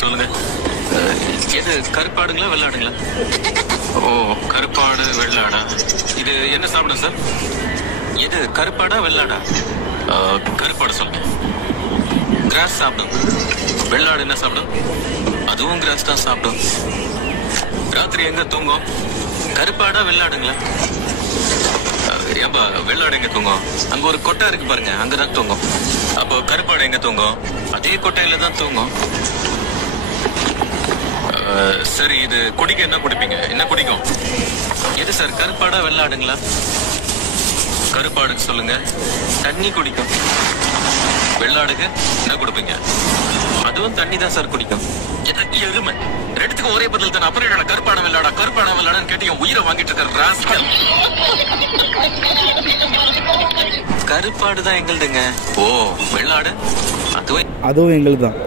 சொல்லுங்க. எது கருப்பாடுங்களா வெள்ளாடுங்களா? ஓ, கருப்பாடு வெள்ளாடா. இது என்ன சாப்பிடும் சார்? எது கருப்பாடா வெள்ளாடா? கருப்பாடு சொல்லுங்க. கிராஸ் சாப்பிடும். வெள்ளாடு என்ன சாப்பிடும்? அதுவும் கிராஸ் தான் சாப்பிடும். ராத்திரி எங்க தூங்கும்? கருப்பாடா வெள்ளாடுங்களா? ஏன்பா வெள்ளாடு எங்க தூங்கும்? அங்க ஒரு கொட்டை இருக்கு பாருங்க, அங்கதான் தூங்கும். அப்போ கருப்பாடு எங்க தூங்கும்? அதே கொட்டையில தான் தூங்கும். சரி, இது குடிக்க என்ன குடிப்பீங்க? என்ன குடிக்கும்? எது சார், கருப்பாடா வெள்ளாடுங்களா? கருப்பாடுக்கு சொல்லுங்க, தண்ணி குடிக்கும். வெள்ளாடுக்கு என்ன கொடுப்பீங்க? அதுவும் தண்ணி தான் சார் குடிக்கும். எருமை ரெண்டுத்துக்கு ஒரே பதில் தான். அப்புறம் என்னோட கருப்பாட வெள்ளாடா கருப்பாட வெள்ளாடான்னு கேட்டு உயிரை வாங்கிட்டு இருக்க ராஸ்கல். கருப்பாடு தான் எங்களுதுங்க. ஓ, வெள்ளாடு அதுவும் எங்களுதுதான்.